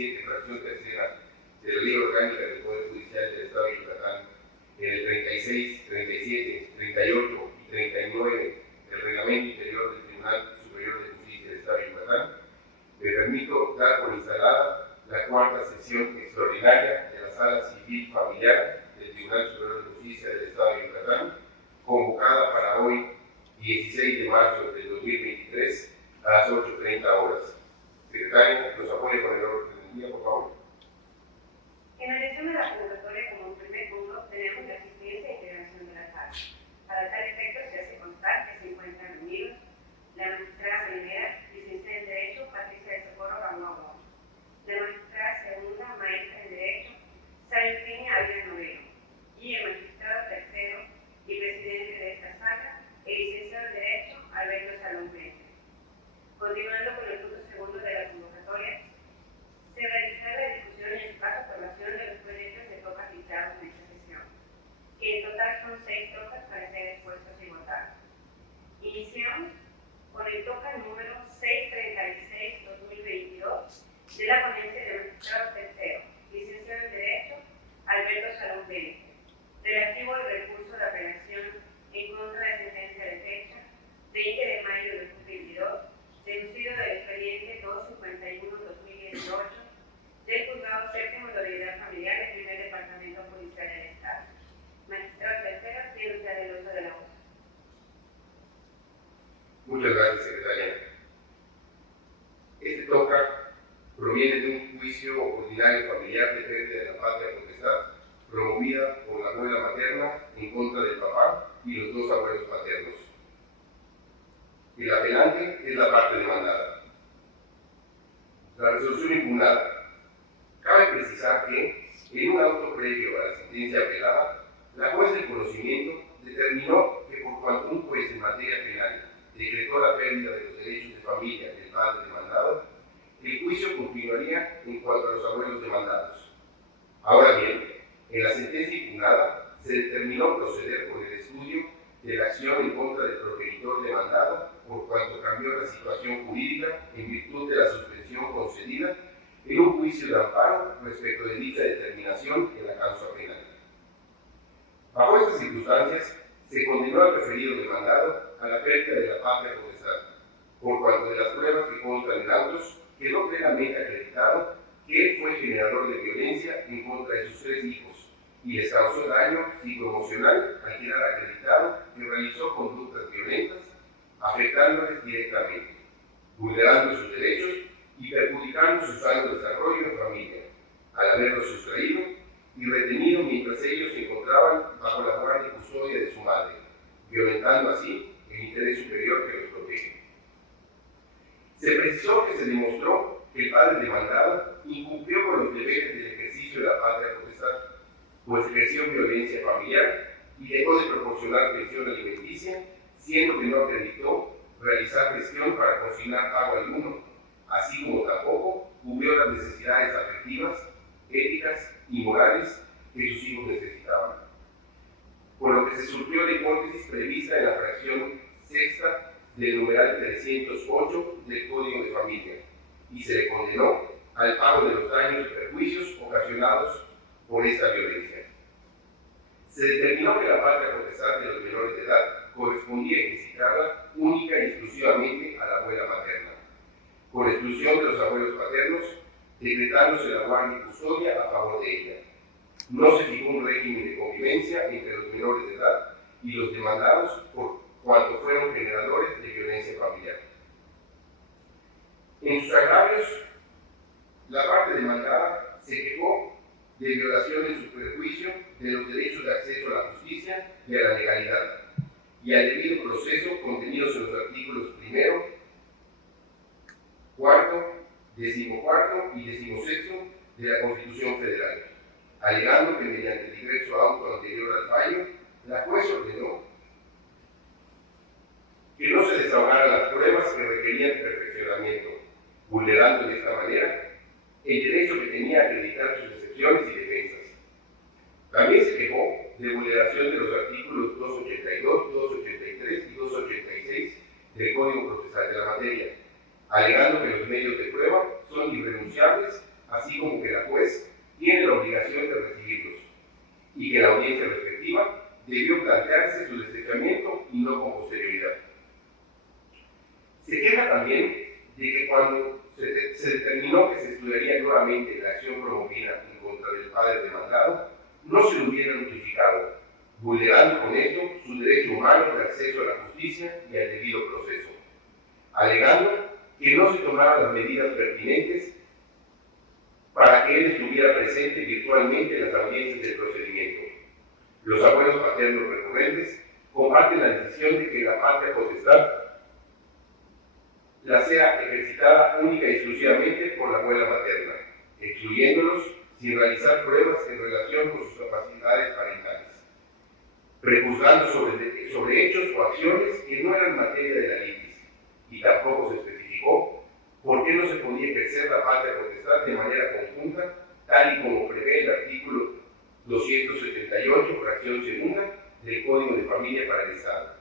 27, fracción tercera de la Ley Orgánica del Poder Judicial del Estado de Yucatán, en el 36, 37, 38 y 39 del Reglamento Interior del Tribunal Superior de Justicia del Estado de Yucatán, me permito dar por instalada la cuarta sesión extraordinaria de la Sala Civil Familiar del Tribunal Superior de Justicia del Estado de Yucatán, convocada para hoy, 16 de marzo del 2023, a las 8:30 horas. Secretaria, ¿nos apoya con el orden del día, por favor? En adición a la convocatoria, como primer punto, tenemos la asistencia e integración de la sala. Para tal efecto, se hace constar que se encuentran reunidos la magistrada primera, licenciada en Derecho, Patricia de Socorro Gamboa, la magistrada segunda, maestra en Derecho, Sara Eugenia Ávila Novelo, y el magistrado tercero y presidente de esta sala, el licenciado en Derecho, Alberto Salón Pérez. Continuando con el punto segundo de la convocatoria, se realizará la discusión y en su caso aprobación de los proyectos de tocas dictados en esta sesión, que en total son 6 tocas para ser expuestos y votados. Iniciamos con el toca número 636-2022 de la ponencia del magistrado tercero, licenciado en Derecho, Alberto Salón Pérez, relativo al recurso de apelación en contra de sentencia de fecha 20 de mayo de 2022, deducido del expediente 251-2018 del Juzgado Séptimo de Unidad Familiar del Primer Departamento Judicial del Estado. Magistrado tercero, tiene usted el uso de la voz. Muchas gracias, secretaria. Este toca proviene de un juicio ordinario familiar de pérdida de la patria potestad promovida por la abuela materna en contra del papá y los dos abuelos paternos. El apelante es la parte demandada. La resolución impugnada. Cabe precisar que, en un auto previo a la sentencia apelada, la juez del conocimiento determinó que por cuanto un juez en materia penal decretó la pérdida de los derechos de familia del padre demandado, el juicio continuaría en cuanto a los abuelos demandados. Ahora bien, en la sentencia impugnada se determinó proceder con el estudio de la acción en contra del progenitor demandado por cuanto cambió la situación jurídica en virtud de la suspensión concedida en un juicio de amparo respecto de dicha determinación en la causa penal. Bajo estas circunstancias, se condenó al referido demandado a la pérdida de la patria potestad, por cuanto de las pruebas que constan en autos quedó plenamente acreditado que él fue generador de violencia en contra de sus 3 hijos y les causó daño psicoemocional al quedar acreditado que realizó conductas violentas, afectándoles directamente, vulnerando sus derechos y perjudicando su sano desarrollo en familia, al haberlos sustraído y retenido mientras ellos se encontraban bajo la guardia y custodia de su madre, violentando así el interés superior que los protege. Se precisó que se demostró que el padre demandado incumplió con los deberes del ejercicio de la patria potestad, pues ejerció violencia familiar y dejó de proporcionar pensión alimenticia, siendo que no acreditó realizar gestión para consignar pago alguno, así como tampoco cubrió las necesidades afectivas, éticas y morales que sus hijos necesitaban. Por lo que se surgió la hipótesis prevista en la fracción sexta del numeral 308 del Código de Familia y se le condenó al pago de los daños y perjuicios ocasionados por esta violencia. Se determinó que la patria potestad de los menores de edad correspondía ejercitarla única y exclusivamente a la abuela materna, con exclusión de los abuelos paternos, decretándose la guardia y custodia a favor de ella. No se fijó un régimen de convivencia entre los menores de edad y los demandados por cuanto fueron generadores de violencia familiar. En sus agravios, la parte demandada se quejó de violación en su perjuicio de los derechos de acceso a la justicia y a la legalidad, y al debido proceso contenidos en los artículos 1º, 4º, 14º y 16º de la Constitución Federal, alegando que mediante el diverso auto anterior al fallo, la juez ordenó que no se desahogaran las pruebas que requerían perfeccionamiento, vulnerando de esta manera el derecho que tenía a acreditar sus excepciones y defensas. También se quejó de vulneración de los artículos 282, 283 y 286 del Código Procesal de la materia, alegando que los medios de prueba son irrenunciables así como que la juez tiene la obligación de recibirlos y que la audiencia respectiva debió plantearse su deslizamiento y no con posterioridad. Se queja también de que cuando se determinó que se estudiaría nuevamente la acción promovida en contra del padre demandado, no se lo hubiera notificado, vulnerando con esto su derecho humano de acceso a la justicia y al debido proceso, alegando que no se tomaron las medidas pertinentes para que él estuviera presente virtualmente en las audiencias del procedimiento. Los abuelos paternos recurrentes comparten la decisión de que la patria potestad la sea ejercitada única y exclusivamente por la abuela materna, excluyéndolos sin realizar pruebas en relación con sus capacidades parentales, prejuzgando sobre hechos o acciones que no eran materia de la litis, y tampoco se especificó por qué no se podía ejercer la patria potestad de manera conjunta, tal y como prevé el artículo 278, fracción segunda, del Código de Familia para el Estado.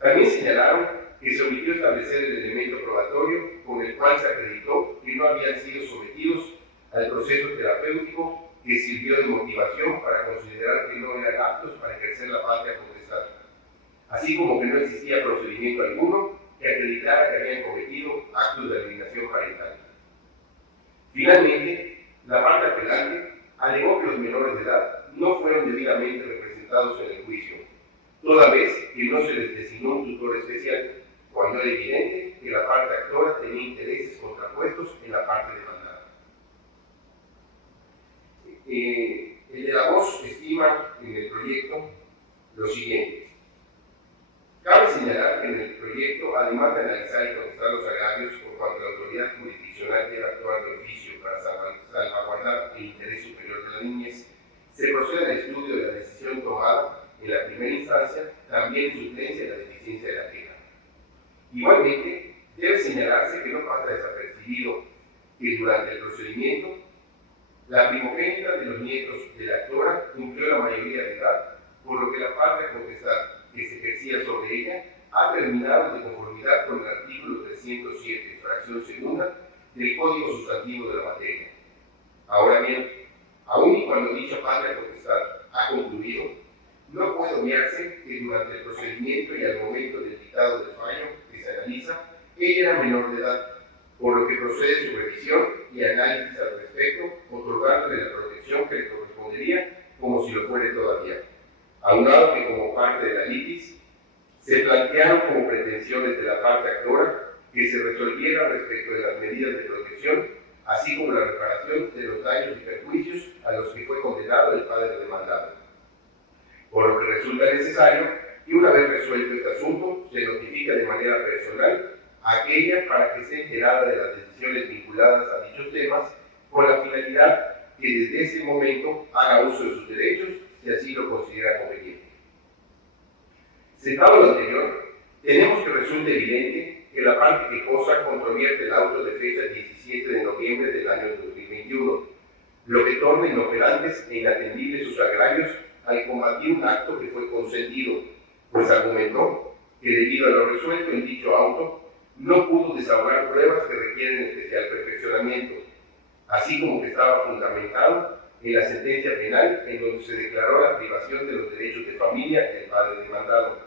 También señalaron que se omitió establecer el elemento probatorio con el cual se acreditó que no habían sido sometidos al proceso terapéutico que sirvió de motivación para considerar que no eran aptos para ejercer la patria potestad, así como que no existía procedimiento alguno que acreditara que habían cometido actos de alienación parental. Finalmente, la parte apelante alegó que los menores de edad no fueron debidamente representados en el juicio, toda vez que no se les designó un tutor especial, cuando era evidente que la parte actora tenía intereses contrapuestos en la parte demandada. El de la voz estima en el proyecto lo siguiente. Cabe señalar que en el proyecto, además de analizar y contestar los agravios por cuanto la autoridad jurisdiccional debe actuar de oficio para salvaguardar el interés superior de la niñez, se procede al estudio de la decisión tomada en la primera instancia, también en suplencia de la deficiencia de la queja. Igualmente, debe señalarse que no pasa desapercibido que durante el procedimiento, la primogénita de los nietos de la actora cumplió la mayoría de edad, por lo que la patria potestad que se ejercía sobre ella ha terminado de conformidad con el artículo 307, fracción segunda, del Código Sustantivo de la materia. Ahora bien, aun y cuando dicha patria potestad ha concluido, no puede obviarse que durante el procedimiento y al momento del dictado del fallo que se analiza, ella era menor de edad, por lo que procede su revisión y análisis al respecto, otorgándole la protección que le correspondería como si lo fuere todavía. Aunado que como parte de la litis, se plantearon como pretensiones de la parte actora que se resolviera respecto de las medidas de protección, así como la reparación de los daños y perjuicios a los que fue condenado el padre demandado. Por lo que resulta necesario que una vez resuelto este asunto, se notifica de manera personal a aquella para que esté enterada de las decisiones vinculadas a dichos temas, con la finalidad que desde ese momento haga uso de sus derechos si así lo considera conveniente. Sentado lo anterior, tenemos que resulta evidente que la parte quejosa controvierte el auto de fecha 17 de noviembre del año 2021, lo que torna inoperantes e inatendibles sus agravios al combatir un acto que fue consentido, pues argumentó que debido a lo resuelto en dicho auto, no pudo desahogar pruebas que requieren especial perfeccionamiento, así como que estaba fundamentado en la sentencia penal en donde se declaró la privación de los derechos de familia del padre demandado.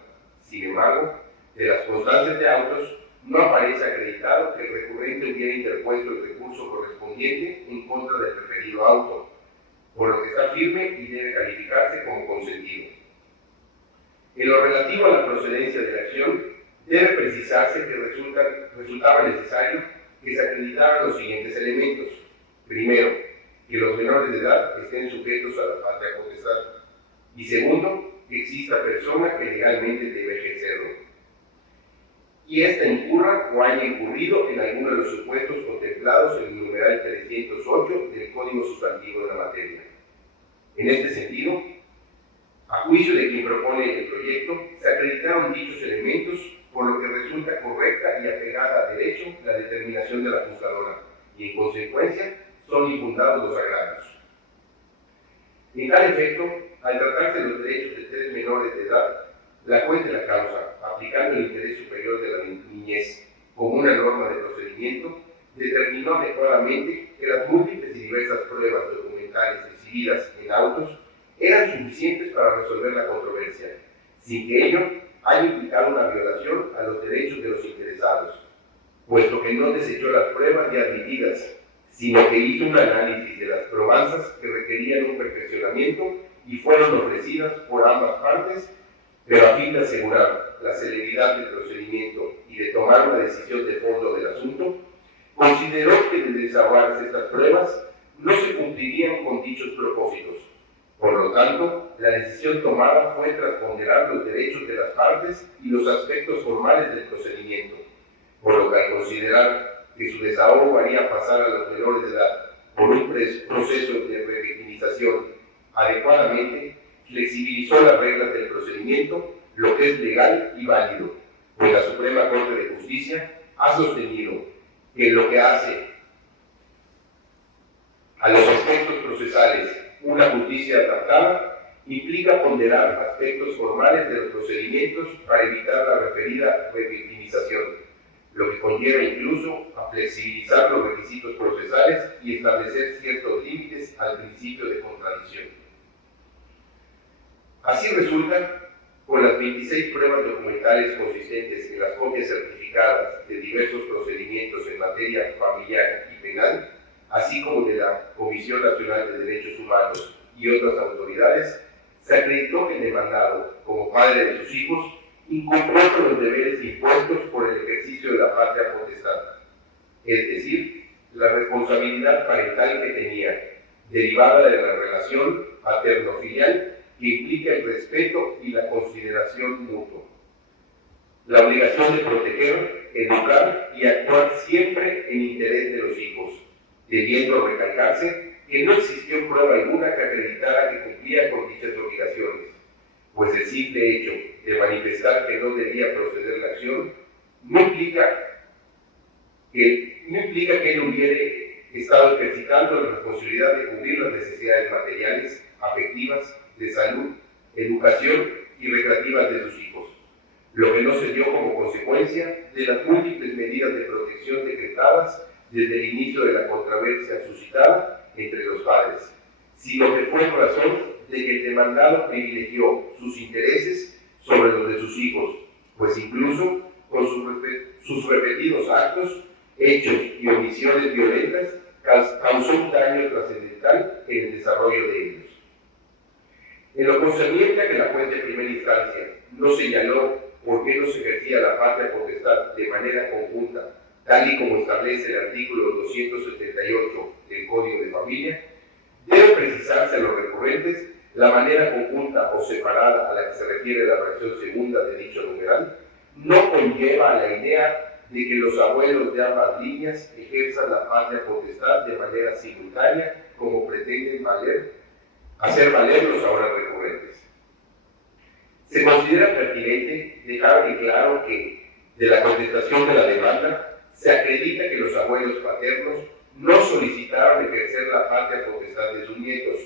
Sin embargo, de las constancias de autos, no aparece acreditado que el recurrente hubiera interpuesto el recurso correspondiente en contra del referido auto, por lo que está firme y debe calificarse como consentido. En lo relativo a la procedencia de la acción, debe precisarse que resultaba necesario que se acreditaran los siguientes elementos. Primero, que los menores de edad estén sujetos a la patria potestad. Y segundo, que exista persona que legalmente debe ejercerlo. Y ésta incurra o haya incurrido en alguno de los supuestos contemplados en el numeral 308 del Código Sustantivo de la materia. En este sentido, a juicio de quien propone el proyecto, se acreditaron dichos elementos, por lo que resulta correcta y apegada a derecho la determinación de la juzgadora, y en consecuencia son infundados los agravios. En tal efecto, al tratarse de los derechos de tres menores de edad, la juez de la causa, aplicando el interés superior de la niñez como una norma de procedimiento, determinó adecuadamente que las múltiples y diversas pruebas documentales exhibidas en autos eran suficientes para resolver la controversia, sin que ello haya implicado una violación a los derechos de los interesados, puesto que no desechó las pruebas ya admitidas, sino que hizo un análisis de las probanzas que requerían un perfeccionamiento y fueron ofrecidas por ambas partes, pero a fin de asegurar la celeridad del procedimiento y de tomar una decisión de fondo del asunto, consideró que de desahogarse estas pruebas no se cumplirían con dichos propósitos. Por lo tanto, la decisión tomada fue trasponderar los derechos de las partes y los aspectos formales del procedimiento, por lo que al considerar que su desahogo haría pasar a los menores de edad por un proceso de revictimización adecuadamente, flexibilizó las reglas del procedimiento, lo que es legal y válido, pues la Suprema Corte de Justicia ha sostenido que en lo que hace a los aspectos procesales una justicia adaptada implica ponderar aspectos formales de los procedimientos para evitar la referida revictimización, lo que conlleva incluso a flexibilizar los requisitos procesales y establecer ciertos límites al principio de contradicción. Así resulta, con las 26 pruebas documentales consistentes en las copias certificadas de diversos procedimientos en materia familiar y penal, así como de la Comisión Nacional de Derechos Humanos y otras autoridades, se acreditó que el demandado, como padre de sus hijos, incumplió con los deberes impuestos por el ejercicio de la patria potestad, es decir, la responsabilidad parental que tenía, derivada de la relación paterno-filial que implica el respeto y la consideración mutua. La obligación de proteger, educar y actuar siempre en interés de los hijos, debiendo recalcarse que no existió prueba alguna que acreditara que cumplía con dichas obligaciones, pues el simple hecho de manifestar que no debía proceder la acción no implica que él hubiere estado ejercitando la responsabilidad de cubrir las necesidades materiales, afectivas, de salud, educación y recreativas de sus hijos, lo que no se dio como consecuencia de las múltiples medidas de protección decretadas desde el inicio de la controversia suscitada entre los padres, sino que fue en razón de que el demandado privilegió sus intereses sobre los de sus hijos, pues incluso con sus repetidos actos, hechos y omisiones violentas causó un daño trascendental en el desarrollo de ellos. En lo concerniente a que la juez de primera instancia no señaló por qué no se ejercía la patria potestad de manera conjunta, tal y como establece el artículo 278 del Código de Familia, debe precisarse a los recurrentes la manera conjunta o separada a la que se refiere la fracción segunda de dicho numeral, no conlleva a la idea de que los abuelos de ambas líneas ejerzan la patria potestad de manera simultánea, como pretenden hacer valer los ahora recurrentes. Se considera pertinente dejar en claro que, de la contestación de la demanda, se acredita que los abuelos paternos no solicitaron ejercer la patria potestad de sus nietos,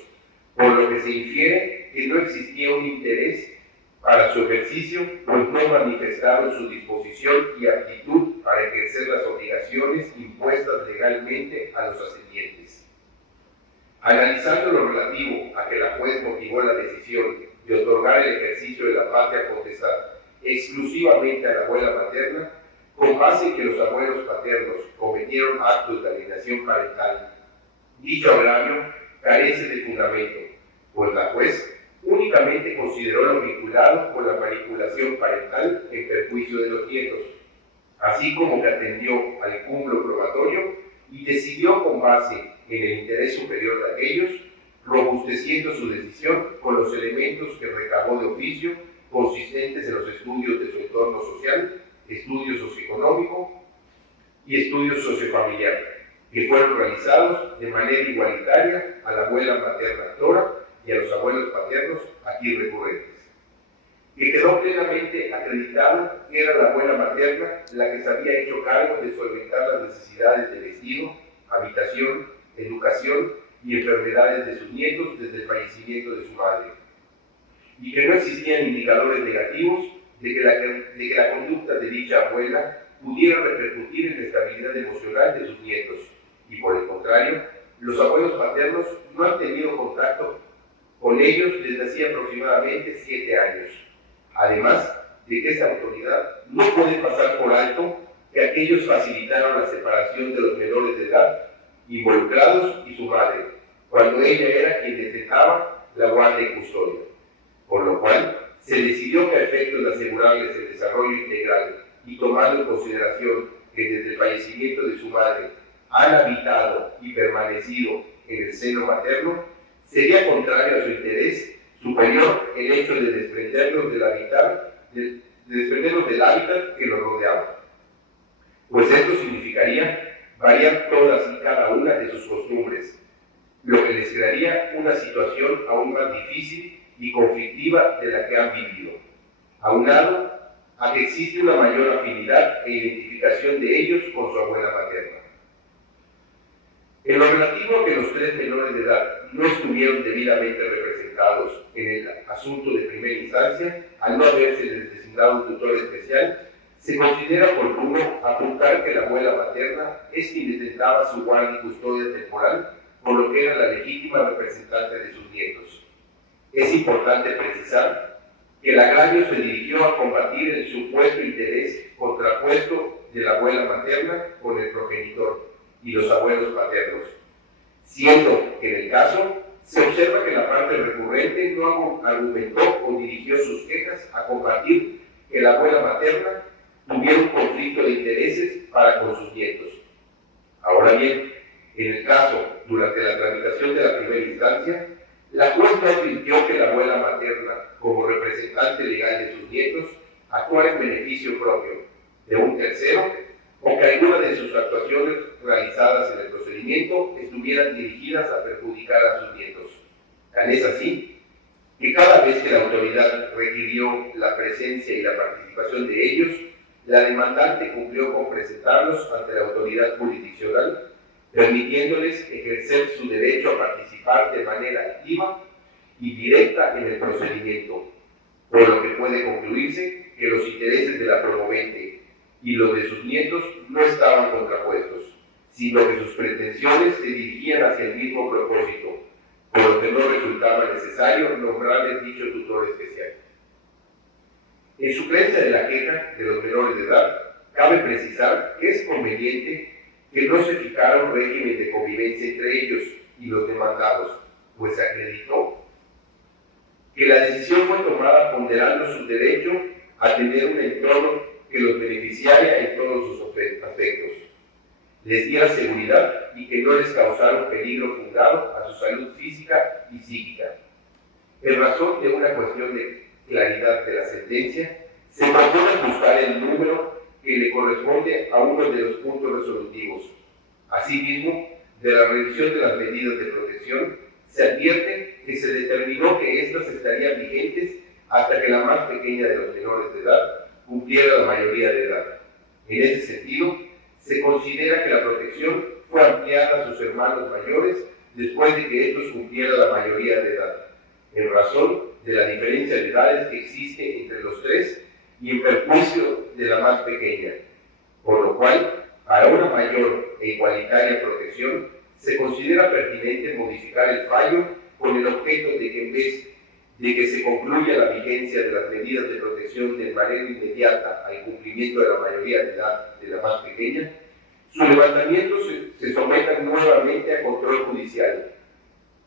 por lo que se infiere que no existía un interés para su ejercicio, pues no manifestaron su disposición y aptitud para ejercer las obligaciones impuestas legalmente a los ascendientes. Analizando lo relativo a que la juez motivó la decisión de otorgar el ejercicio de la patria potestad exclusivamente a la abuela materna, con base en que los abuelos paternos cometieron actos de alienación parental, dicho agravio carece de fundamento, pues la juez únicamente consideró lo vinculado con la manipulación parental en perjuicio de los nietos, así como que atendió al cúmulo probatorio y decidió con base en el interés superior de aquellos, robusteciendo su decisión con los elementos que recabó de oficio consistentes en los estudios de su entorno social, estudio socioeconómico y estudio sociofamiliar, que fueron realizados de manera igualitaria a la abuela materna actora y a los abuelos paternos aquí recurrentes, que quedó plenamente acreditado que era la abuela materna la que se había hecho cargo de solventar las necesidades de vestido, habitación, educación y enfermedades de sus nietos desde el fallecimiento de su madre, y que no existían indicadores negativos de que la conducta de dicha abuela pudiera repercutir en la estabilidad emocional de sus nietos, y por el contrario, los abuelos paternos no han tenido contacto con ellos desde hacía aproximadamente 7 años. Además de que esta autoridad no puede pasar por alto que aquellos facilitaron la separación de los menores de edad involucrados y su madre, cuando ella era quien detentaba la guardia y custodia. Por lo cual, se decidió que a efectos de asegurarles el desarrollo integral y tomando en consideración que desde el fallecimiento de su madre han habitado y permanecido en el seno materno, sería contrario a su interés superior el hecho de desprenderlos del hábitat que los rodeaba, pues esto significaría variar todas y cada una de sus costumbres, lo que les crearía una situación aún más difícil y conflictiva de la que han vivido, aunado a que existe una mayor afinidad e identificación de ellos con su abuela materna. En lo relativo a que los 3 menores de edad no estuvieron debidamente representados en el asunto de primera instancia, al no haberse designado un tutor especial, se considera oportuno apuntar que la abuela materna es quien detentaba su guardia y custodia temporal, por lo que era la legítima representante de sus nietos. Es importante precisar que el agravio se dirigió a combatir el supuesto interés contrapuesto de la abuela materna con el progenitor y los abuelos paternos, siendo que en el caso se observa que la parte recurrente no argumentó o dirigió sus quejas a combatir que la abuela materna tuviera un conflicto de intereses para con sus nietos. Ahora bien, en el caso, durante la tramitación de la primera instancia, la juez no advirtió que la abuela materna, como representante legal de sus nietos, actuara en beneficio propio de un tercero, o que alguna de sus actuaciones realizadas en el procedimiento estuvieran dirigidas a perjudicar a sus nietos. Tan es así que cada vez que la autoridad requirió la presencia y la participación de ellos, la demandante cumplió con presentarlos ante la autoridad jurisdiccional, permitiéndoles ejercer su derecho a participar de manera activa y directa en el procedimiento, por lo que puede concluirse que los intereses de la promovente y los de sus nietos no estaban contrapuestos, sino que sus pretensiones se dirigían hacia el mismo propósito, por lo que no resultaba necesario nombrarles dicho tutor especial. En su creencia de la queja de los menores de edad, cabe precisar que es conveniente que no se fijara un régimen de convivencia entre ellos y los demandados, pues se acreditó que la decisión fue tomada ponderando su derecho a tener un entorno que los beneficiara en todos sus aspectos, les diera seguridad y que no les causara un peligro fundado a su salud física y psíquica. En razón de una cuestión de claridad de la sentencia, se propone buscar el número que le corresponde a uno de los puntos resolutivos. Asimismo, de la revisión de las medidas de protección, se advierte que se determinó que éstas estarían vigentes hasta que la más pequeña de los menores de edad cumpliera la mayoría de edad. En ese sentido, se considera que la protección fue ampliada a sus hermanos mayores después de que estos cumplieran la mayoría de edad, en razón de la diferencia de edades que existe entre los 3 y en perjuicio de la más pequeña, por lo cual, para una mayor e igualitaria protección, se considera pertinente modificar el fallo con el objeto de que en vez de que se concluya la vigencia de las medidas de protección de manera inmediata al cumplimiento de la mayoría de edad de la más pequeña, su levantamiento se someta nuevamente a control judicial.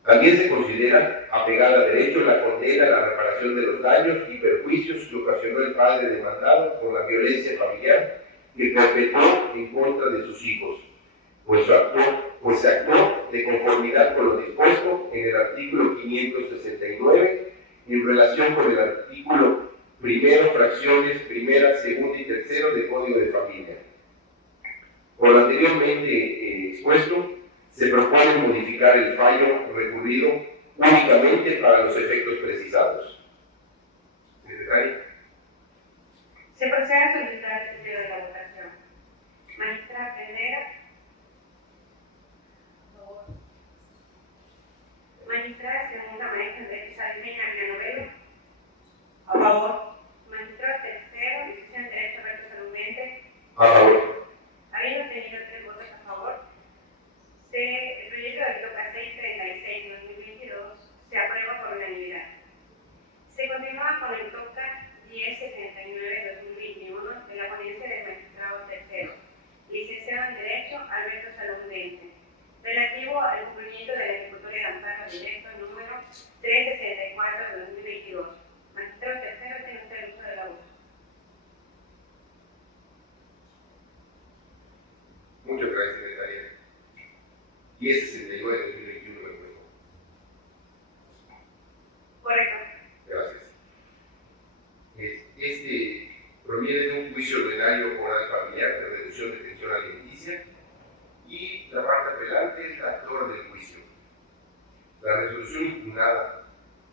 También se considera apegada a derecho la condena a la reparación de los daños y perjuicios que ocasionó el padre demandado por la violencia familiar que perpetró en contra de sus hijos, pues se actuó de conformidad con lo dispuesto en el artículo 569 en relación con el artículo primero, fracciones primera, segunda y tercero del Código de Familia. Por lo anteriormente expuesto, se propone modificar el fallo recurrido únicamente para los efectos precisados. Secretaria. Se procede a solicitar el sentido de la votación. Magistrada Pedrera. Magistrada segunda, maestra en Derecho Salimena, Villanovelo. A favor. Magistrado tercero, licenciado en Derecho Alberto Salud Méndez. A favor. proyecto número 364 de 2022. Magistrado tercero, tiene usted el uso de la voz. Muchas gracias, secretaria. Y ese 69 de 2021 me acuerdo. Correcto. Gracias. Este proviene de un juicio ordinario oral familiar de reducción de pensión alimenticia y la parte apelante es la actora del juicio. La resolución impugnada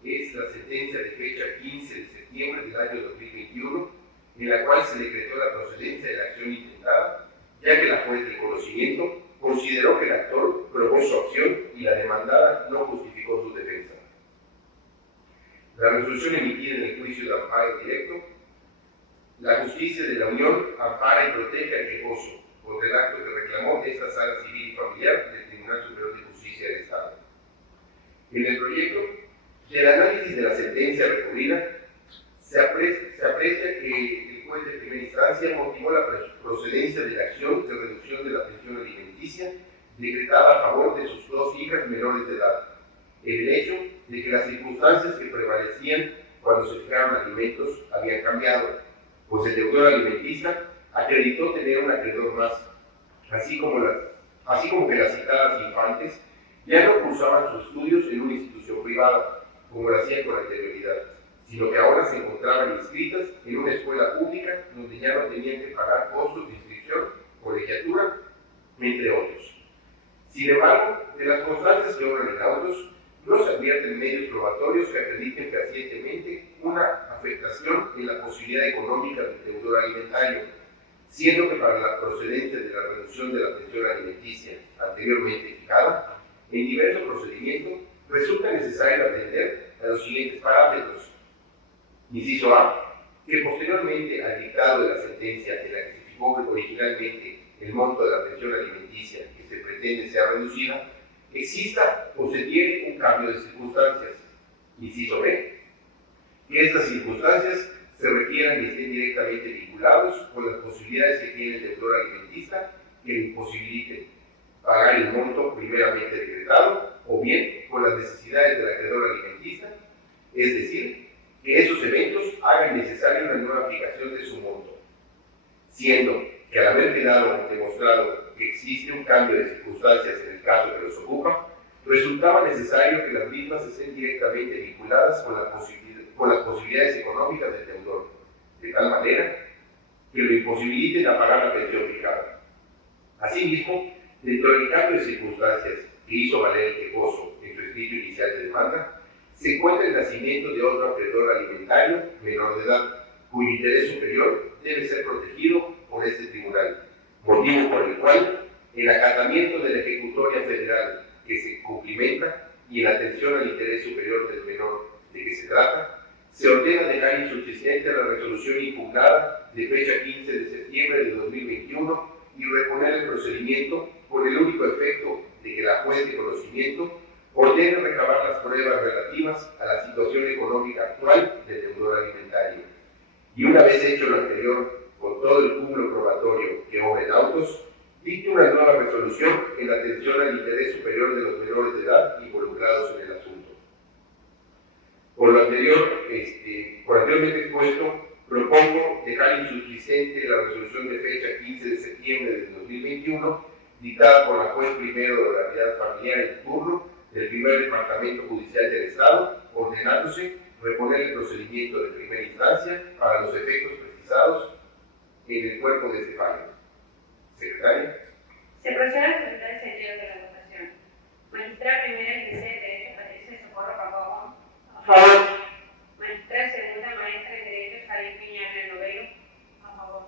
es la sentencia de fecha 15 de septiembre del año 2021, en la cual se decretó la procedencia de la acción intentada, ya que la juez de conocimiento consideró que el actor probó su acción y la demandada no justificó su defensa. La resolución emitida en el juicio de amparo directo, la justicia de la Unión ampara y protege al quejoso contra el acto que reclamó de esta sala civil y familiar del Tribunal Superior de Justicia del Estado. En el proyecto, del análisis de la sentencia recurrida, se aprecia que el juez de primera instancia motivó la procedencia de la acción de reducción de la pensión alimenticia decretada a favor de sus dos hijas menores de edad, en el hecho de que las circunstancias que prevalecían cuando se fijaron alimentos habían cambiado, pues el deudor alimentista acreditó tener un acreedor más, así como que las citadas infantes ya no cursaban sus estudios en una institución privada, como lo hacían con anterioridad, sino que ahora se encontraban inscritas en una escuela pública donde ya no tenían que pagar costos de inscripción, colegiatura, entre otros. Sin embargo, de las constancias que obran en autos, no se advierten medios probatorios que acrediten fehacientemente una afectación en la posibilidad económica del deudor alimentario, siendo que para la procedencia de la reducción de la pensión alimenticia anteriormente fijada, en diversos procedimientos resulta necesario atender a los siguientes parámetros. Inciso A, que posteriormente al dictado de la sentencia en la que se fijó originalmente el monto de la pensión alimenticia que se pretende sea reducida, exista o se tiene un cambio de circunstancias. Inciso B, que estas circunstancias se refieran y estén directamente vinculados con las posibilidades que tiene el deudor alimentista que le imposibiliten pagar el monto primeramente decretado, o bien con las necesidades del acreedor alimentista, es decir, que esos eventos hagan necesaria una nueva fijación de su monto, siendo que al haber quedado demostrado que existe un cambio de circunstancias en el caso que los ocupa, resultaba necesario que las mismas estén directamente vinculadas con las posibilidades económicas del deudor, de tal manera que lo imposibiliten a pagar la pensión fijada. Asimismo, dentro del cambio de circunstancias que hizo valer el quejoso en su escrito inicial de demanda, se encuentra el nacimiento de otro acreedor alimentario menor de edad, cuyo interés superior debe ser protegido por este tribunal, motivo por el cual el acatamiento de la ejecutoria federal que se cumplimenta y en atención al interés superior del menor de que se trata, se ordena dejar insubsistente la resolución impugnada de fecha 15 de septiembre de 2021 y reponer el procedimiento con el único efecto de que la juez de conocimiento ordene recabar las pruebas relativas a la situación económica actual del deudor alimentario. Y una vez hecho lo anterior, con todo el cúmulo probatorio que obra en autos, dicte una nueva resolución en atención al interés superior de los menores de edad involucrados en el asunto. Por lo anteriormente expuesto, propongo dejar insuficiente la resolución de fecha 15 de septiembre de 2021, dictada por la juez primero de la unidad familiar en turno del primer departamento judicial del Estado, ordenándose reponer el procedimiento de primera instancia para los efectos precisados en el cuerpo de este fallo. Secretaria. Se procede a solicitar el sentido de la votación. Magistrada primera licenciada de Derecho Patricia Socorro Pavón. A favor. Magistrada segunda maestra en Derecho Javier Piñana Novelo. A favor.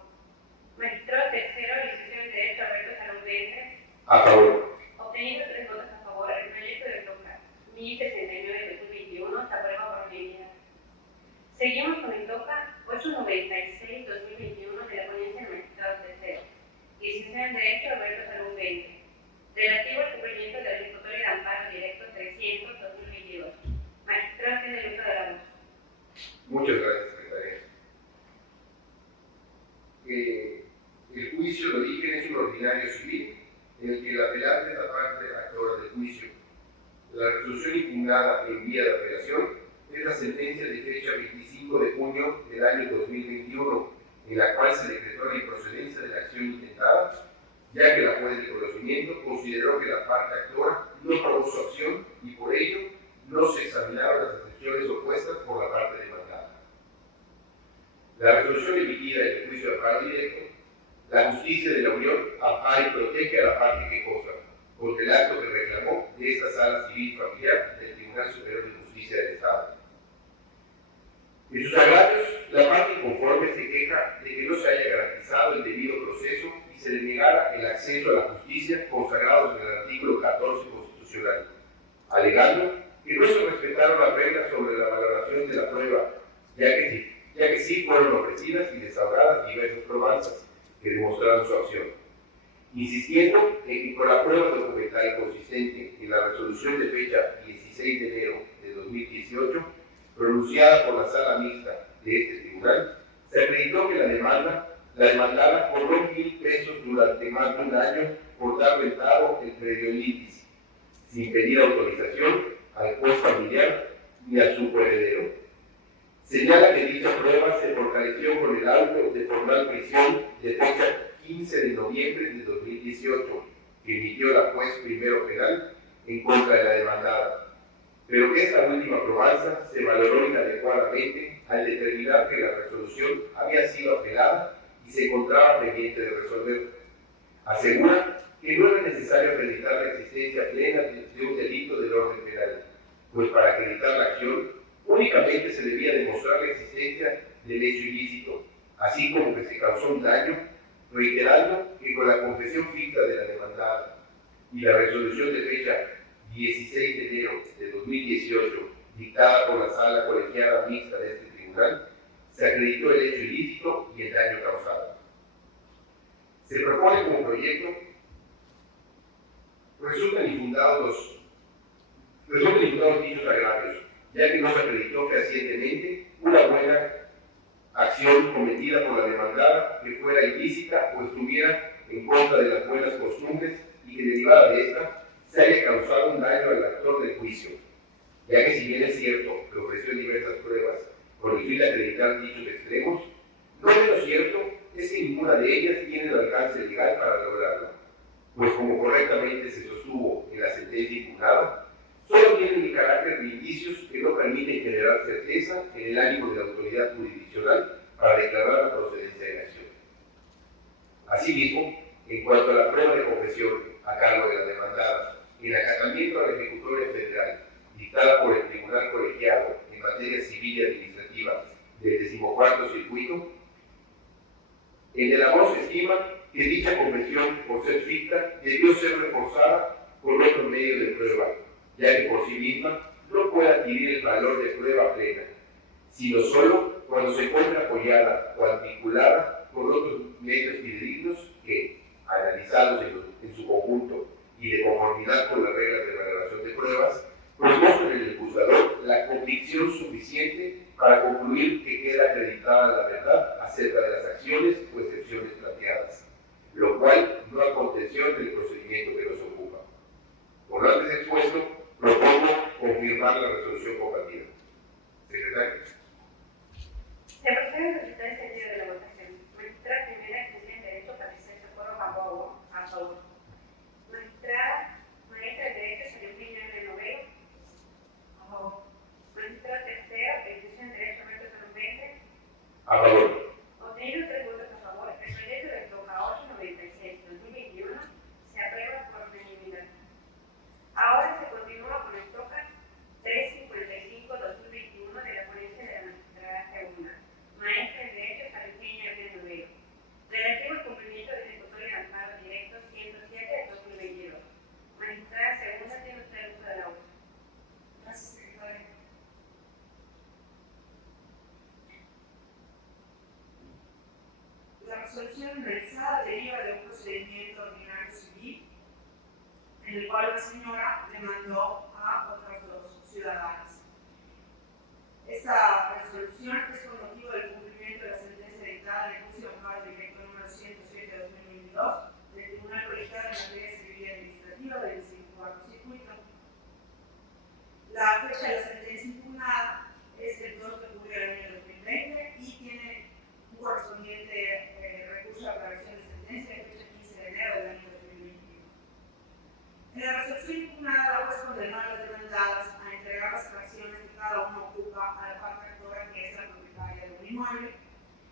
Magistrado tercero licenciado en Derecho Alberto Salón Ventre. A favor. Obteniendo 3 votos a favor, el proyecto de TOCA 1069 de 2021 se aprueba por unanimidad. Seguimos con el TOCA 896-2021 de la ponencia del magistrado tercero, licenciado en Derecho Alberto Salón Ventre, relativo al La resolución impugnada en vía de apelación es la sentencia de fecha 25 de junio del año 2021, en la cual se decretó la improcedencia de la acción intentada, ya que la juez de conocimiento consideró que la parte actora no probó su acción y por ello no se examinaron las excepciones opuestas por la parte demandada. La resolución emitida en el juicio de amparo directo, la justicia de la Unión ampara y protege a la parte quejosa contra el acto que reclamó de esta sala civil familiar del Tribunal Superior de Justicia del Estado. En sus agravios, la parte inconforme se queja de que no se haya garantizado el debido proceso y se le negara el acceso a la justicia consagrados en el artículo 14 constitucional, alegando que no se respetaron las reglas sobre la valoración de la prueba, ya que sí fueron ofrecidas y desahogadas diversas probanzas que demostraron su acción, insistiendo en que con la prueba documental consistente en la resolución de fecha 16 de enero de 2018, pronunciada por la sala mixta de este tribunal, se acreditó que la demandada cobró 1,000 pesos durante más de un año por dar rentado el predio en litis, sin pedir autorización al juez familiar ni a su coheredero. Señala que dicha prueba se fortaleció con el auto de formal prisión de fecha 15 de noviembre de 2018, que emitió la juez primero penal en contra de la demandada, pero que esta última probanza se valoró inadecuadamente al determinar que la resolución había sido apelada y se encontraba pendiente de resolver. Asegura que no era necesario acreditar la existencia plena de un delito del orden penal, pues para acreditar la acción únicamente se debía demostrar la existencia del hecho ilícito, así como que se causó un daño, reiterando que con la confesión ficta de la demandada y la resolución de fecha 16 de enero de 2018, dictada por la sala colegiada mixta de este tribunal, se acreditó el hecho ilícito y el daño causado. Se propone como proyecto, resultan infundados dichos agravios, ya que no se acreditó fehacientemente una buena acción cometida por la demandada que fuera ilícita o estuviera en contra de las buenas costumbres y que derivada de esta se haya causado un daño al actor del juicio, ya que si bien es cierto que ofreció diversas pruebas con el fin de acreditar dichos extremos, no menos cierto es que ninguna de ellas tiene el alcance legal para lograrlo, pues como correctamente se sostuvo en la sentencia impugnada, solo tienen el carácter de indicios que no permiten generar certeza en el ánimo de la autoridad jurisdiccional para declarar la procedencia de la acción. Asimismo, en cuanto a la prueba de confesión a cargo de la demandada, el acatamiento a la ejecutoria federal dictada por el Tribunal Colegiado en materia civil y administrativa del 14º Circuito, en el amor se estima que dicha confesión, por ser ficta, debió ser reforzada con otro medio de prueba, ya que por sí misma no puede adquirir el valor de prueba plena, sino solo cuando se encuentra apoyada o articulada con otros medios fidedignos que, analizados en su conjunto y de conformidad con las reglas de valoración de pruebas, demuestren en el juzgador la convicción suficiente para concluir que queda acreditada la verdad acerca de las acciones o excepciones planteadas, lo cual no aconteció en el procedimiento que nos ocupa. Por lo antes expuesto, propongo confirmar la resolución compartida. Secretario. Se procede a solicitar el sentido de la votación. Magistrada primera, que tiene derecho a Patricia Socorro Gamboa, a favor. Magistrada maestra de Derecho, Celestina de Novelo, a favor. Magistrada tercera, de Educación de Derecho, Alberto Salomete, A favor. obtenidos 3 votos a favor, el proyecto del TOCA 896-2021 se aprueba por unanimidad. Ahora se continúa con el TOCA 355-2021 de la ponencia de la magistrada segunda, maestra de Derecho, Salestina de Novelo, relativo al cumplimiento del ejecutorio de amparo directo 107-2022. Magistrada segunda, tiene usted el uso de la voz. Gracias, secretaria. La resolución analizada deriva de un procedimiento ordinario civil en el cual la señora demandó a otras 2 ciudadanas. Esta resolución es con motivo del cumplimiento de la sentencia dictada en el juicio de amparo directo número 107-2022 del Tribunal Colegiado en materia civil y administrativa del 14º Circuito. La fecha de la sentencia impugnada es el 2 de julio del año 2020 y tiene un correspondiente recurso de aclaración de sentencia de fecha 15 de enero del año 2021. En la resolución impugnada, la juez condenó a las demandadas a entregar las fracciones que cada uno ocupa a la parte actora, que es la propietaria de un inmueble.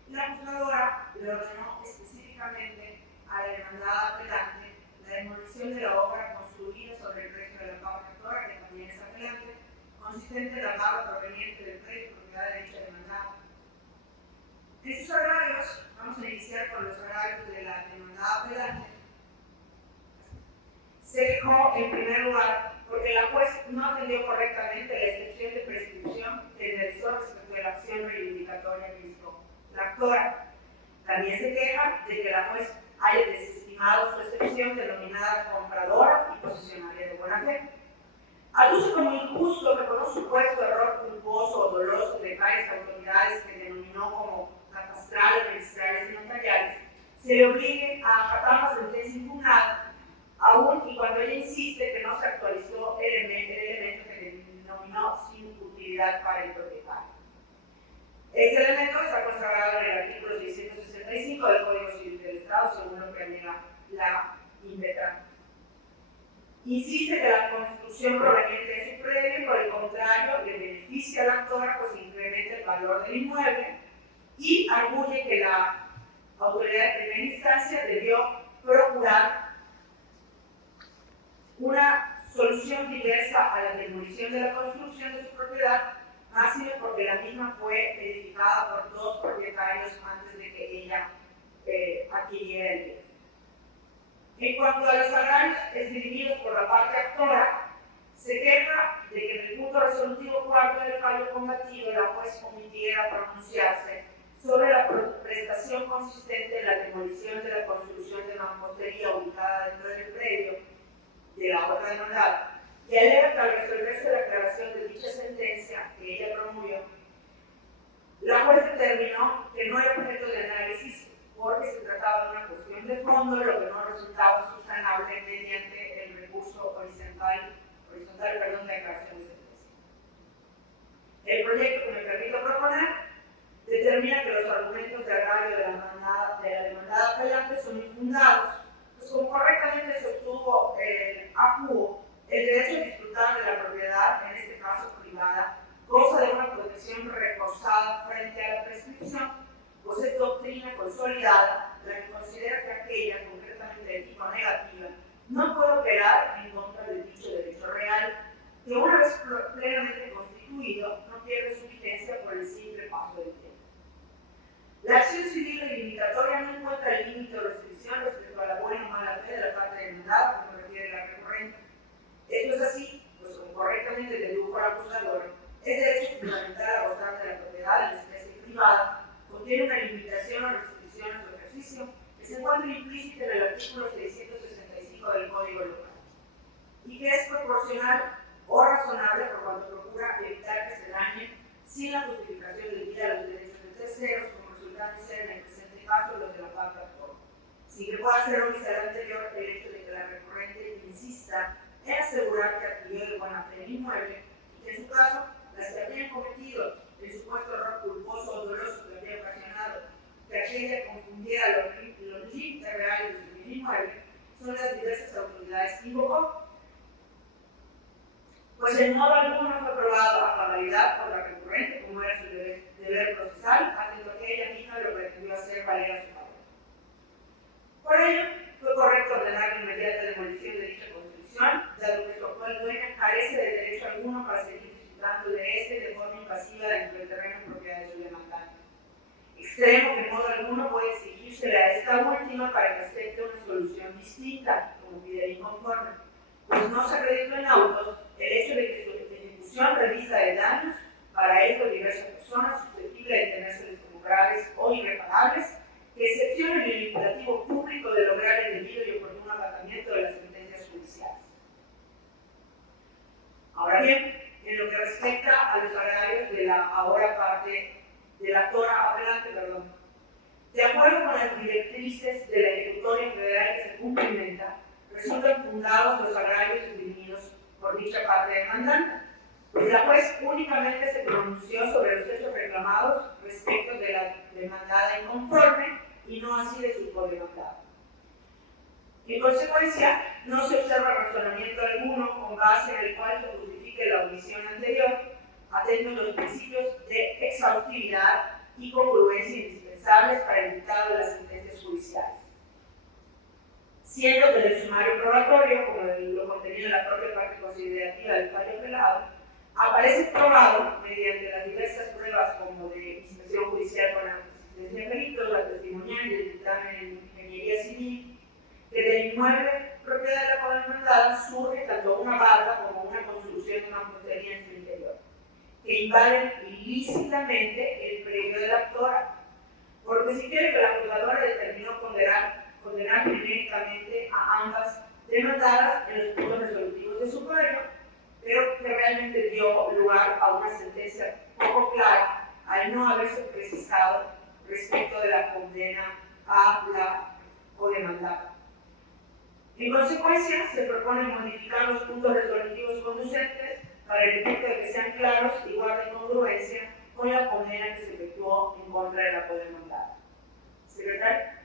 La juzgadora le ordenó específicamente a la demandada apelante la demolición de la obra construida sobre el resto de la parte actora, que también es apelante, consistente en la barra proveniente del predio propiedad de dicha demandada. En sus agrarios, vamos a iniciar con los agrarios de la demandada apelante. Se quejó en primer lugar porque la juez no atendió correctamente la excepción de prescripción que realizó respecto de la acción reivindicatoria que hizo la actora. También se queja de que la juez haya desestimado su excepción denominada compradora y posesionaria de buena fe. Aduce como injusto que por un supuesto error culposo o doloso de varias autoridades que denominó como catastrales, registrales y notariales, se le obligue a acatar la sentencia impugnada, aún y cuando ella insiste que no se actualizó el elemento que denominó sin utilidad para el propietario. Este elemento está consagrado en el artículo 665 del Código Civil del Estado, según lo que alega la INVETRA. Insiste que la construcción proveniente de su predio, por el contrario, le beneficia a la actora, pues incrementa el valor del inmueble, y arguye que la autoridad de primera instancia debió procurar una solución diversa a la demolición de la construcción de su propiedad, máximo porque la misma fue edificada por dos propietarios antes de que ella adquiriera el bien. En cuanto a los agrarios esgrimidos por la parte actora, se queja de que en el punto resolutivo cuarto del fallo combativo la juez omitiera pronunciarse sobre la prestación consistente en la demolición de la construcción de mampostería ubicada dentro del predio de la otra demandada, y alega que al resolverse la aclaración de dicha sentencia que ella promovió, la juez determinó que no era objeto de análisis porque se trataba de una cuestión de fondo, lo que no resultaba subsanable mediante el recurso horizontal de aclaración de sentencia. El proyecto que me permito proponer determina que los argumentos de agravio de la demandada apelante son infundados, pues como correctamente sostuvo el ACUO, el derecho a disfrutar de la propiedad, en este caso privada, goza de una protección reforzada frente a la prescripción, pues es doctrina consolidada la que considera que aquella, concretamente de tipo negativa, no puede operar en contra del dicho derecho real, que una vez plenamente constituido no pierde su vigencia por el simple paso del tiempo. La acción civil reivindicatoria no encuentra límite o restricción respecto a la buena o mala fe de la parte demandada, como refiere la recurrente. Esto es así, pues como correctamente dedujo la acusadora, es derecho fundamental a gozar de la propiedad en especie privada, contiene una limitación o restricción a su ejercicio que se encuentra implícita en el artículo 665 del Código Local y que es proporcional o razonable por cuanto procura evitar que se dañen sin la justificación debida a los derechos de terceros, como resultando ser en el presente caso los de la parte actora. Sin que pueda ser omisa al anterior el hecho de que la recurrente insista en asegurar que adquirió de buena fe el inmueble y que en su caso las que habían cometido el supuesto error culposo o doloso que había ocasionado que aquella confundiera los límites reales de su inmueble son las diversas autoridades que invocó, pues en modo alguno fue probado a cabalidad por la recurrente, como era su deber procesal, atento a que ella misma lo pretendió hacer valer a su favor. Por ello, fue correcto ordenar la inmediata demolición de dicha construcción, dado que su actual dueña carece de derecho alguno para seguir disfrutando de este de forma invasiva dentro del terreno en propiedad de su demandante. Extremo que en modo alguno puede exigírsele a esta última para que acepte una solución distinta, como pide el inconforme, pues no se acreditó en autos el hecho de que su ejecución revista de daños para esto diversas personas susceptibles de tenerse como graves o irreparables, que excepcionen el imperativo público de lograr el debido y oportuno acatamiento de las sentencias judiciales. Ahora bien, en lo que respecta a los agravios de la ahora parte de la actora apelante, de acuerdo con las directrices de la ejecutoria federal que se cumplimenta, resultan fundados los agravios definidos por dicha parte demandante, pues la juez únicamente se pronunció sobre los hechos reclamados respecto de la demandada inconforme y no así de su codemandada. En consecuencia, no se observa razonamiento alguno con base en el cual se justifique la omisión anterior, atentos los principios de exhaustividad y congruencia indispensables para el dictado de las sentencias judiciales. Siendo que en el sumario probatorio, como lo contenido en la propia parte considerativa del fallo apelado, aparece probado, mediante las diversas pruebas como de inspección judicial con la asistencia de peritos, la testimonial y el dictamen en ingeniería civil, que del inmueble propiedad de la codemandada surge tanto una barda como una construcción de una portería en su interior, que invaden ilícitamente el predio de la autora, porque si quiere que la juzgadora determinó condenar genéricamente a ambas demandadas en los puntos resolutivos de su fallo, pero que realmente dio lugar a una sentencia poco clara al no haberse precisado respecto de la condena a la codemandada. En consecuencia, se propone modificar los puntos resolutivos conducentes para el efecto de que sean claros y guarden congruencia con la condena que se efectuó en contra de la codemandada. Secretario.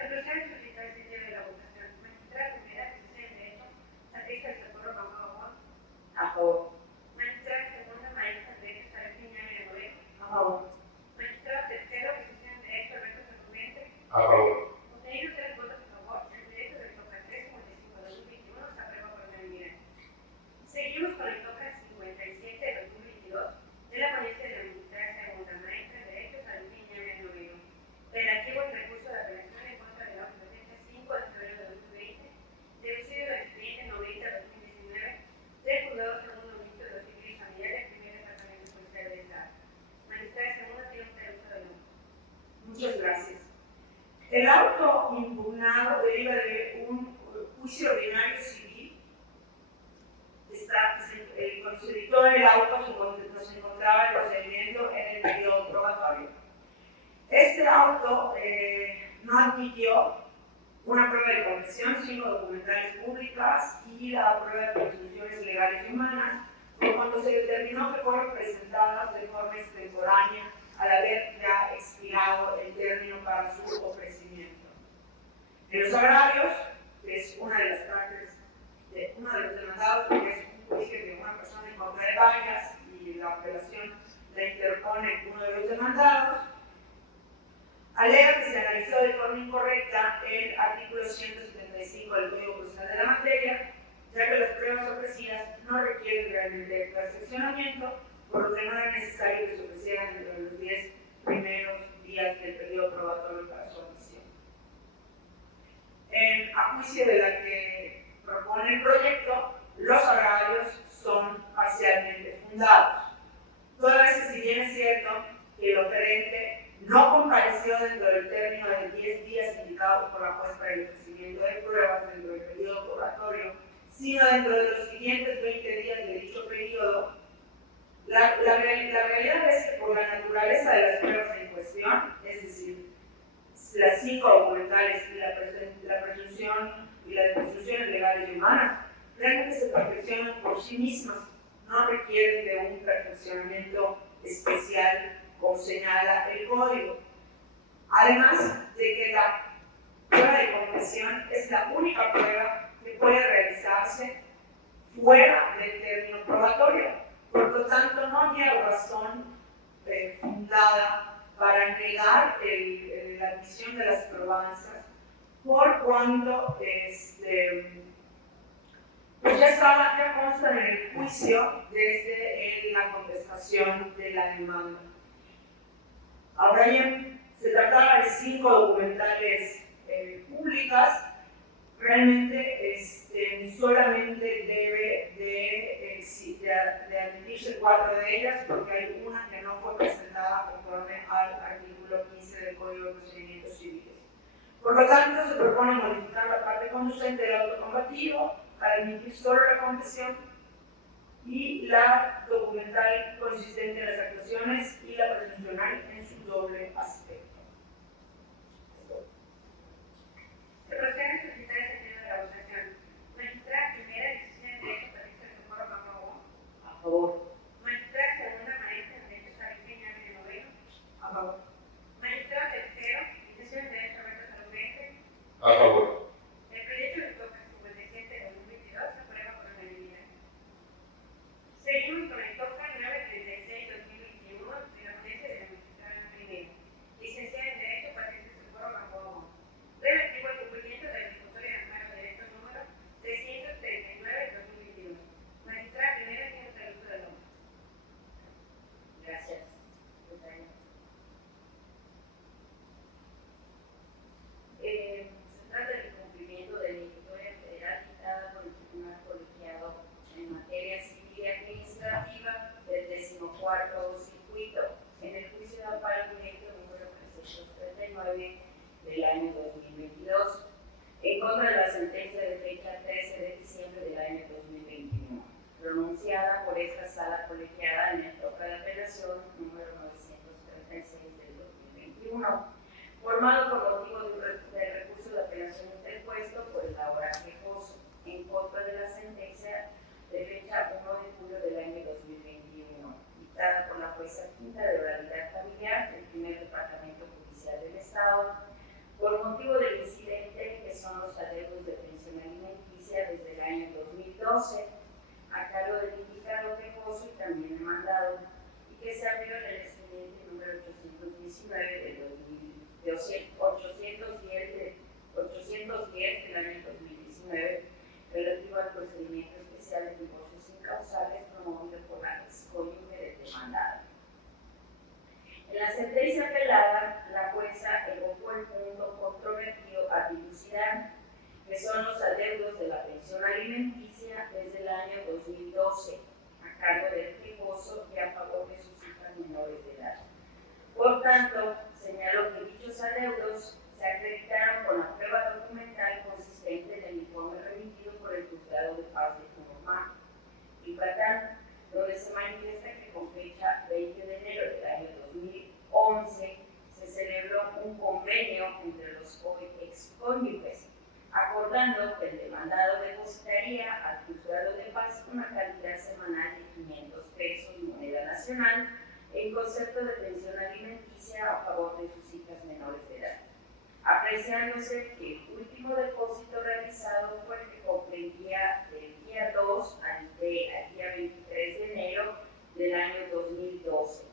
El proceder solicitar el sitio de la votación. Magistrada primera, que se en derecho, Patricia del Socorro Ramón Amor. A favor. Magistrada segunda, maestra de derecho, Sarafina de Noveno. A favor. Magistrada tercero, que se en derecho, Alberto Sargente. A favor. Contenido 3 votos a favor, el derecho del TOCA 355-2021 se aprueba por unanimidad. Seguimos con el TOCA 57-2022 de la ponencia de la magistrada segunda, maestra de derecho, Sarafina de Noveno. Relativo al recurso de apelación en contra de la sentencia 5 de febrero de 2020, deducido del expediente 90-2019 del juzgado segundo ministro de los civiles familiares, primer departamento policial del Estado. Magistrada segunda, tiene usted el uso del nombre. Muchas gracias. El auto impugnado deriva de un juicio ordinario civil. Cuando se dictó el auto, se encontraba el procedimiento en el periodo probatorio. Este auto no admitió una prueba de confesión, sino documentales públicas y la prueba de presunciones legales y humanas, por cuanto se determinó que fueron presentadas de forma extemporánea al haber ya expirado el término para su ofrecimiento. En los agravios, que es una de las partes de uno de los demandados, porque es un juicio de una persona en contra de varias y la apelación la interpone uno de los demandados, alega que se analizó de forma incorrecta el artículo 175 del Código Procesal de la materia, ya que las pruebas ofrecidas no requieren realmente perfeccionamiento, por lo que no era necesario que se ofrecieran dentro de los 10 primeros días del periodo probatorio para su admisión. A juicio de la que propone el proyecto, los agravios son parcialmente fundados. Toda vez que, si bien es cierto que el oferente no compareció dentro del término de 10 días indicados por la juez para el ofrecimiento de pruebas dentro del periodo probatorio, sino dentro de los siguientes 20 días de dicho periodo, la realidad es que por la naturaleza de las pruebas en cuestión, es decir, las 5 documentales y la presunción y las presunciones legales y humanas, realmente se perfeccionan por sí mismas, no requieren de un perfeccionamiento especial como señala el código. Además de que la prueba de confesión es la única prueba que puede realizarse fuera del término probatorio. Por lo tanto, no había razón fundada para negar la admisión de las probanzas, por cuanto pues ya constan en el juicio desde la contestación de la demanda. Ahora bien, se trataba de 5 documentales públicas. Realmente solamente debe de admitirse 4 de ellas, porque hay una que no fue presentada conforme al artículo 15 del Código de Procedimientos Civiles. Por lo tanto, se propone modificar la parte conducente del auto combativo para admitir solo la confesión y la documental consistente en las actuaciones y la presuncional en su doble aspecto. Se procede a solicitar el sentido de la votación. Magistrada primera, decisión de derecho, Patricia del Socorro Por motivo del incidente, que son los adeudos de pensión alimenticia desde el año 2012, a cargo del implicado quejoso y también demandado, y que se abrió en el expediente número 810 del año 2019, relativo al procedimiento especial de divorcios incausales promovido por la excónyuge del demandado. En la sentencia apelada, la jueza evocó el punto controvertido a dilucidar, que son los adeudos de la pensión alimenticia desde el año 2012, a cargo del quejoso y a favor de sus hijas menores de edad. Por tanto, señaló que dichos adeudos se acreditaron con la prueba documental consistente en el informe remitido por el Juzgado de Paz de Tucumán, Yucatán, donde se manifiesta que con fecha 20 de enero del año 2011 se celebró un convenio entre los excónyuges, acordando que el demandado depositaría al Juzgado de Paz una cantidad semanal de 500 pesos moneda nacional en concepto de pensión alimenticia a favor de sus hijas menores de edad, apreciándose que el último depósito realizado fue el que comprendía del día 2 al día 23 de enero del año 2012,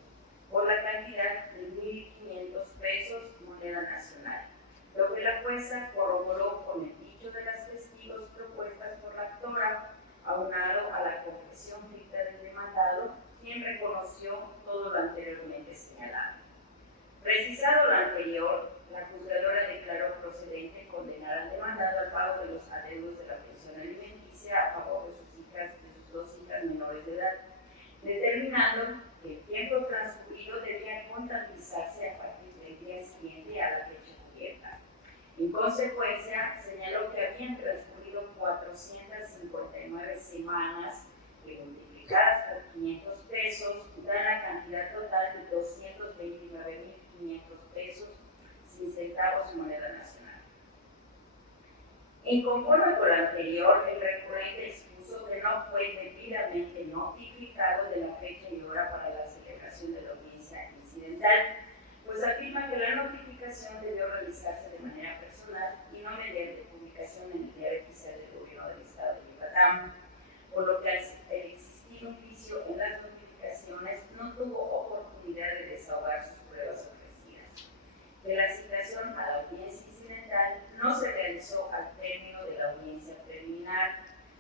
por la cantidad de 1.500 pesos moneda nacional, lo que la jueza corroboró con el dicho de las testigos propuestas por la actora, aunado a la confesión ficta del demandado, quien reconoció todo lo anteriormente señalado. Precisado lo anterior, la juzgadora declaró procedente condenar al demandado al pago de los adeudos de la pensión alimenticia a favor de sus dos hijas menores de edad, determinando que el tiempo transcurrido debía contabilizarse a partir del día siguiente a la fecha cubierta. En consecuencia, señaló que habían transcurrido 459 semanas que, multiplicadas por 500 pesos, dan la cantidad total de 229.500 pesos sin centavos moneda nacional. Inconforme con lo anterior, el recurrente expuso que no fue debidamente notificado de la fecha y hora para la celebración de la audiencia incidental, pues afirma que la notificación debió realizarse de manera personal y no mediante publicación en el Diario Oficial del Gobierno del Estado de Yucatán, por lo que al existir un vicio en las notificaciones no tuvo oportunidad de desahogar sus pruebas ofrecidas, que la citación a la audiencia incidental no se realizó al término de la audiencia preliminar,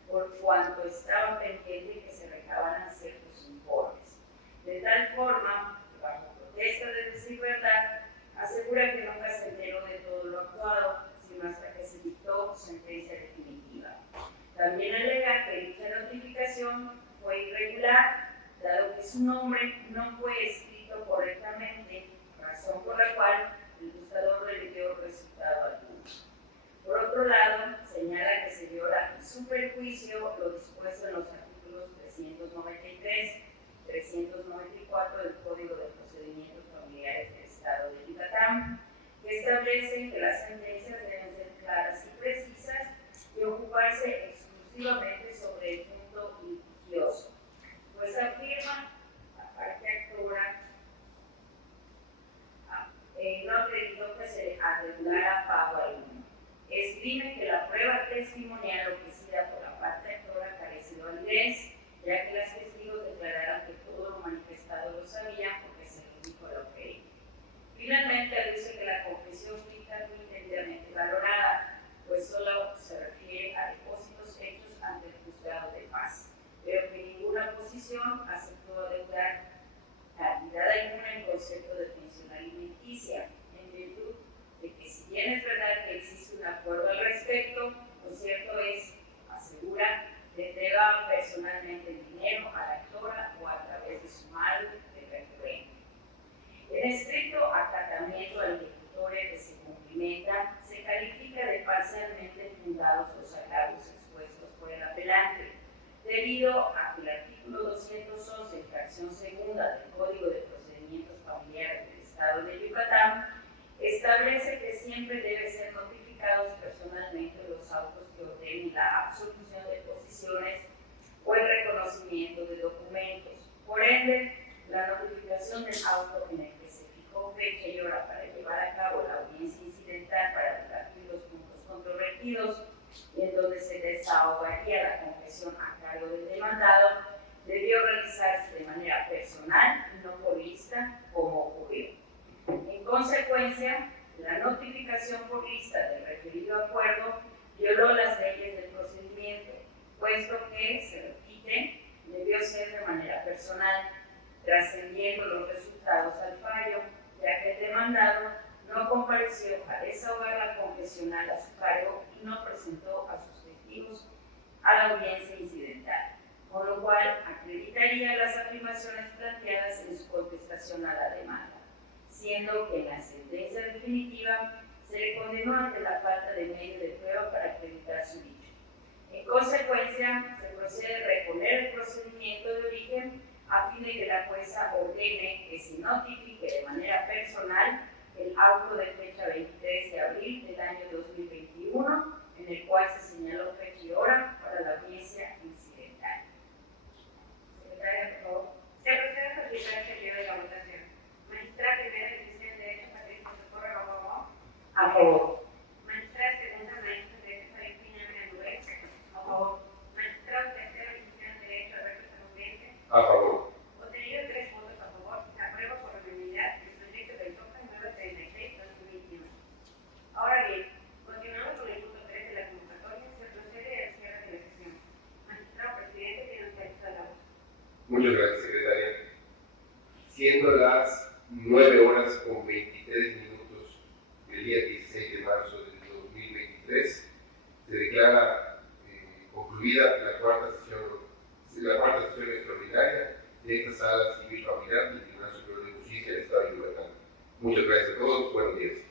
por cuanto estaba pendiente que se recabaran ciertos informes. De tal forma, bajo protesta de decir verdad, asegura que nunca se enteró de todo lo actuado, sino hasta que se dictó sentencia definitiva. También alega que dicha notificación fue irregular, dado que su nombre no fue escrito correctamente, razón por la cual el buscador no le dio resultado alguno. Por otro lado, señala que se viola sin perjuicio lo dispuesto en los artículos 393 y 394 del Código de Procedimientos Familiares del Estado de Yucatán, que establecen que las sentencias deben ser claras y precisas y ocuparse exclusivamente sobre el punto litigioso, pues afirma la parte actora no acreditó que se arreglara pago alguno. Esgrime que la prueba testimonial ofrecida por la parte actora carece de validez, ya que las testigos declararon que todo lo manifestado lo sabían porque se lo dijo la oferente. Finalmente, aduce que la confesión ficta fue indebidamente valorada, pues solo se refiere a depósitos hechos ante el Juzgado de Paz, pero que ninguna posición aceptó adeudar cantidad alguna en concepto de pensión alimenticia, en virtud de que, si bien es verdad que existe un acuerdo al respecto, lo cierto es, asegura, que entregaban personalmente el dinero a la actora o a través de su madre de recurrente. En estricto acatamiento al ejecutorio que se cumplimenta, se califica de parcialmente fundados los agravios expuestos por el apelante, debido a que el artículo 211, fracción segunda del Código de Procedimientos Familiares del Estado de Yucatán, establece que siempre deben ser notificados personalmente los autos que ordenen la absolución de posiciones o el reconocimiento de documentos. Por ende, la notificación del auto en el que se fijó fecha y hora para llevar a cabo la audiencia incidental para aprobaría la confesión a cargo del demandado debió realizarse de manera personal y no por lista, como ocurrió. En consecuencia, la notificación por lista del referido acuerdo violó las leyes del procedimiento, puesto que, se repite, debió ser de manera personal, trascendiendo los resultados al fallo, ya que el demandado no compareció a desahogar la confesional a su cargo y no presentó a sus testigos a la audiencia incidental, con lo cual acreditaría las afirmaciones planteadas en su contestación a la demanda, siendo que en la sentencia definitiva se le condenó ante la falta de medio de prueba para acreditar su dicho. En consecuencia, se procede a reponer el procedimiento de origen a fin de que la jueza ordene que se notifique de manera personal el auto de fecha 23 de abril del año 2021, en el cual se señaló fecha y hora para la audiencia incidental. Secretaria, por favor. Se procede a solicitar el sentido de la votación. Magistrada primera, licenciada en Derecho, Patricia Socorro, a favor. A favor. Magistrada segunda, maestra en Derecho, Farid Piña Nubel, a favor. Magistrado tercero, licenciado en Derecho, Alberto Samudiente, A favor. obtenido 3 votos a favor, se aprueba por unanimidad el proyecto del TOCA 936-2021. Ahora bien, continuamos con el punto 3 de la convocatoria, se procede al cierre de la sesión. Magistrado presidente, tiene usted la voz. Muchas gracias, secretaria. Siendo las 9:23 del día 16 de marzo del 2023, se declara concluida la cuarta sesión extraordinaria de esta Sala Civil Familiar del Tribunal Superior de Justicia del Estado de Yucatán. Muchas gracias a todos, buenos días.